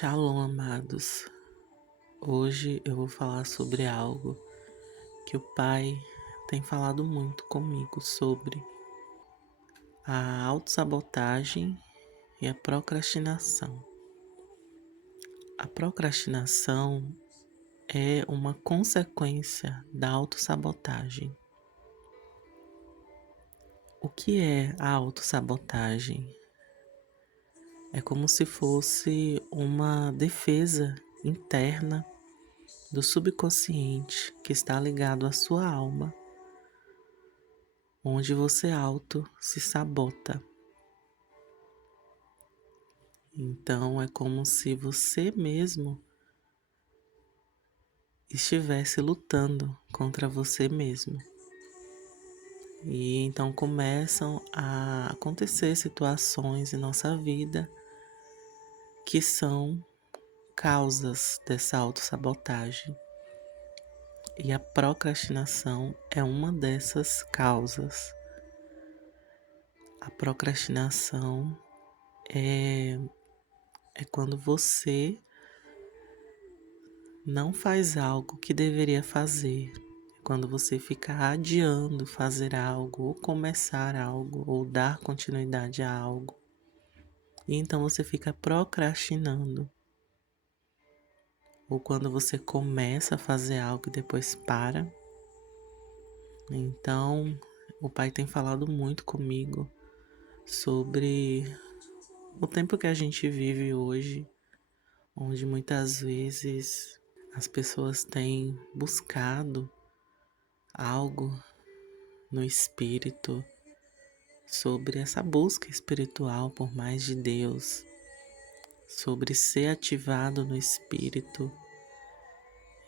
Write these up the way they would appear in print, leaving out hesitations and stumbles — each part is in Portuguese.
Shalom, amados. Hoje eu vou falar sobre algo que o Pai tem falado muito comigo sobre a autossabotagem e a procrastinação. A procrastinação é uma consequência da autossabotagem. O que é a autossabotagem? É como se fosse uma defesa interna do subconsciente que está ligado à sua alma, onde você se sabota. Então é como se você mesmo estivesse lutando contra você mesmo. E então começam a acontecer situações em nossa vida que são causas dessa autossabotagem. E a procrastinação é uma dessas causas. A procrastinação é quando você não faz algo que deveria fazer. É quando você fica adiando fazer algo, ou começar algo, ou dar continuidade a algo. E então você fica procrastinando. Ou quando você começa a fazer algo e depois para. Então, o Pai tem falado muito comigo sobre o tempo que a gente vive hoje, onde muitas vezes as pessoas têm buscado algo no espírito, sobre essa busca espiritual por mais de Deus, sobre ser ativado no espírito,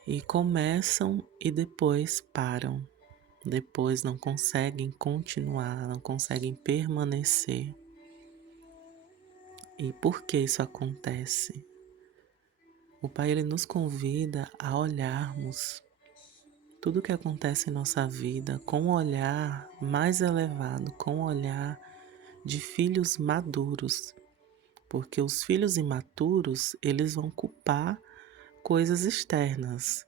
e começam e depois param, depois não conseguem continuar, não conseguem permanecer. E por que isso acontece? O Pai ele nos convida a olharmos tudo o que acontece em nossa vida com um olhar mais elevado, com um olhar de filhos maduros, porque os filhos imaturos, eles vão culpar coisas externas.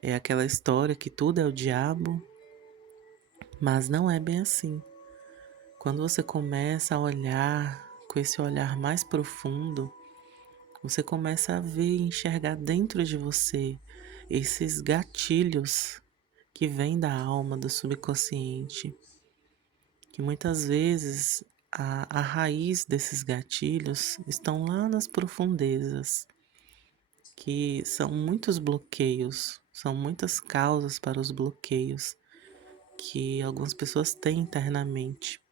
É aquela história que tudo é o diabo, mas não é bem assim. Quando você começa a olhar com esse olhar mais profundo, você começa a ver e enxergar dentro de você esses gatilhos que vêm da alma, do subconsciente, que muitas vezes a raiz desses gatilhos estão lá nas profundezas, que são muitos bloqueios, são muitas causas para os bloqueios que algumas pessoas têm internamente.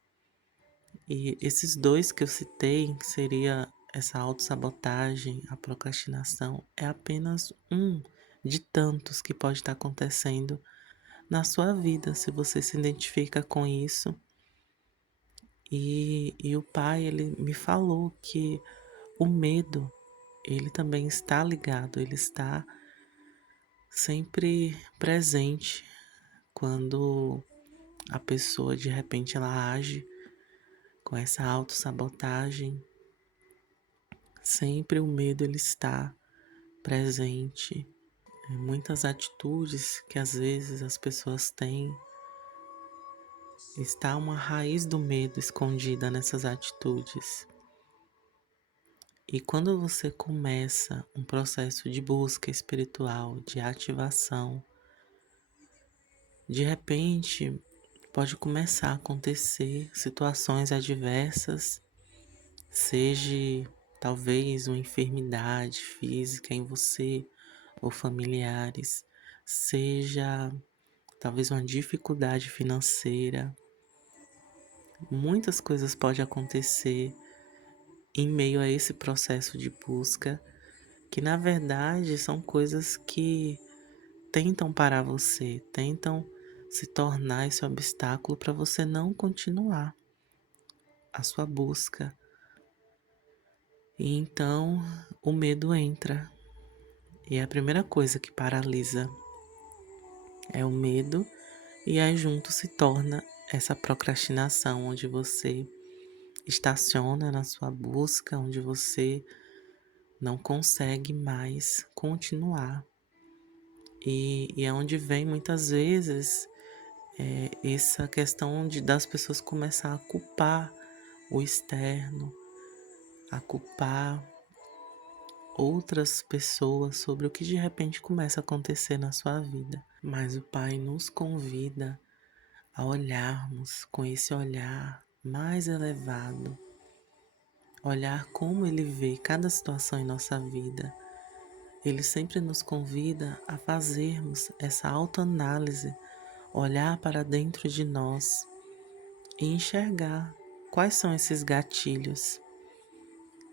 E esses dois que eu citei, que seria essa autossabotagem, a procrastinação, é apenas um de tantos que pode estar acontecendo na sua vida, se você se identifica com isso. E o Pai, ele me falou que o medo, ele também está ligado, ele está sempre presente quando a pessoa de repente ela age com essa autossabotagem. Sempre o medo ele está presente. Muitas atitudes que às vezes as pessoas têm, está uma raiz do medo escondida nessas atitudes. E quando você começa um processo de busca espiritual, de ativação, de repente pode começar a acontecer situações adversas, seja talvez uma enfermidade física em você ou familiares, seja talvez uma dificuldade financeira. Muitas coisas podem acontecer em meio a esse processo de busca, que na verdade são coisas que tentam parar você, tentam se tornar esse obstáculo para você não continuar a sua busca. E então o medo entra. E é a primeira coisa que paralisa é o medo, e aí junto se torna essa procrastinação, onde você estaciona na sua busca, onde você não consegue mais continuar. E é onde vem muitas vezes essa questão das pessoas começar a culpar o externo, a culpar outras pessoas sobre o que de repente começa a acontecer na sua vida. Mas o Pai nos convida a olharmos com esse olhar mais elevado, olhar como Ele vê cada situação em nossa vida. Ele sempre nos convida a fazermos essa autoanálise, olhar para dentro de nós e enxergar quais são esses gatilhos,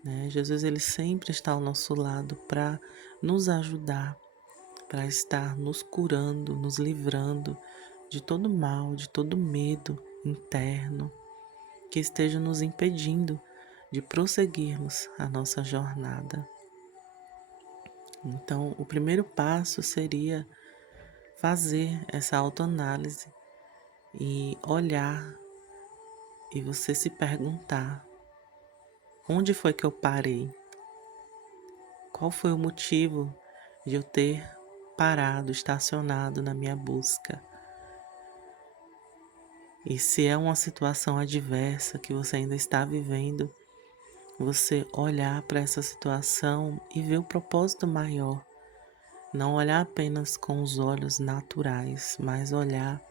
né? Jesus, ele sempre está ao nosso lado para nos ajudar, para estar nos curando, nos livrando de todo mal, de todo medo interno que esteja nos impedindo de prosseguirmos a nossa jornada. Então, o primeiro passo seria fazer essa autoanálise e olhar e você se perguntar: onde foi que eu parei? Qual foi o motivo de eu ter parado, estacionado na minha busca? E se é uma situação adversa que você ainda está vivendo, você olhar para essa situação e ver o propósito maior. Não olhar apenas com os olhos naturais, mas olhar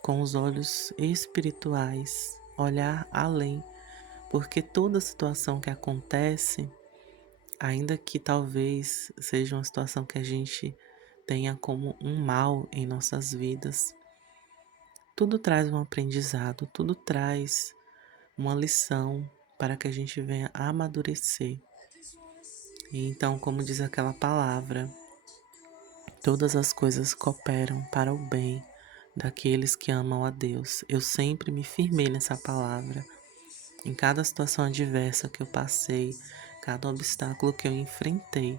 com os olhos espirituais, olhar além, porque toda situação que acontece, ainda que talvez seja uma situação que a gente tenha como um mal em nossas vidas, tudo traz um aprendizado, tudo traz uma lição para que a gente venha a amadurecer. E então, como diz aquela palavra, todas as coisas cooperam para o bem daqueles que amam a Deus. Eu sempre me firmei nessa palavra. Em cada situação adversa que eu passei, cada obstáculo que eu enfrentei,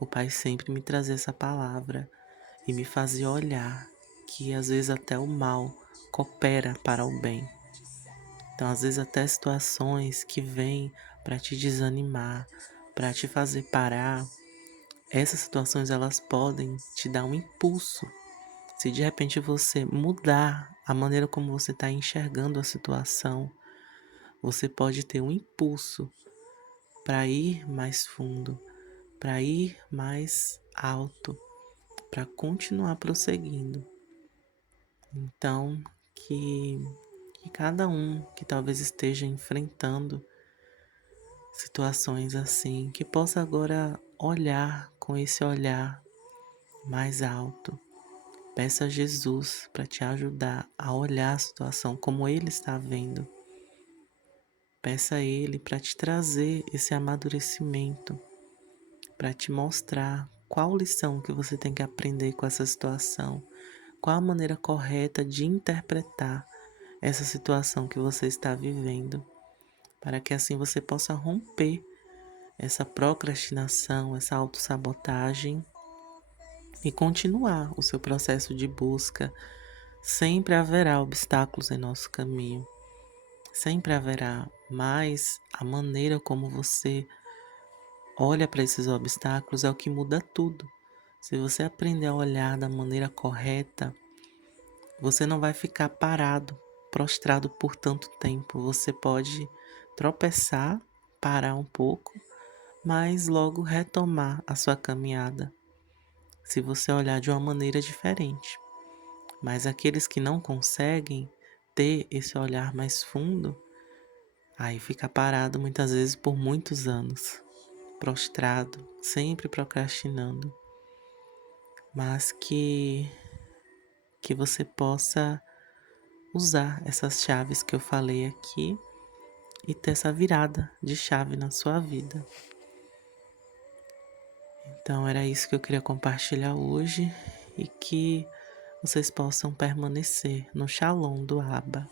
o Pai sempre me trazia essa palavra e me fazia olhar que às vezes até o mal coopera para o bem. Então, às vezes até situações que vêm para te desanimar, para te fazer parar, essas situações elas podem te dar um impulso. Se de repente você mudar a maneira como você está enxergando a situação, você pode ter um impulso para ir mais fundo, para ir mais alto, para continuar prosseguindo. Então, que cada um que talvez esteja enfrentando situações assim, que possa agora olhar com esse olhar mais alto. Peça a Jesus para te ajudar a olhar a situação como Ele está vendo. Peça a Ele para te trazer esse amadurecimento, para te mostrar qual lição que você tem que aprender com essa situação, qual a maneira correta de interpretar essa situação que você está vivendo, para que assim você possa romper essa procrastinação, essa autossabotagem e continuar o seu processo de busca. Sempre haverá obstáculos em nosso caminho, sempre haverá, mas a maneira como você olha para esses obstáculos é o que muda tudo. Se você aprender a olhar da maneira correta, você não vai ficar parado, prostrado por tanto tempo. Você pode tropeçar, parar um pouco, mas logo retomar a sua caminhada, se você olhar de uma maneira diferente. Mas aqueles que não conseguem ter esse olhar mais fundo, aí fica parado muitas vezes por muitos anos, prostrado, sempre procrastinando. Mas que você possa usar essas chaves que eu falei aqui e ter essa virada de chave na sua vida. Então era isso que eu queria compartilhar hoje e que vocês possam permanecer no Shalom do Abba.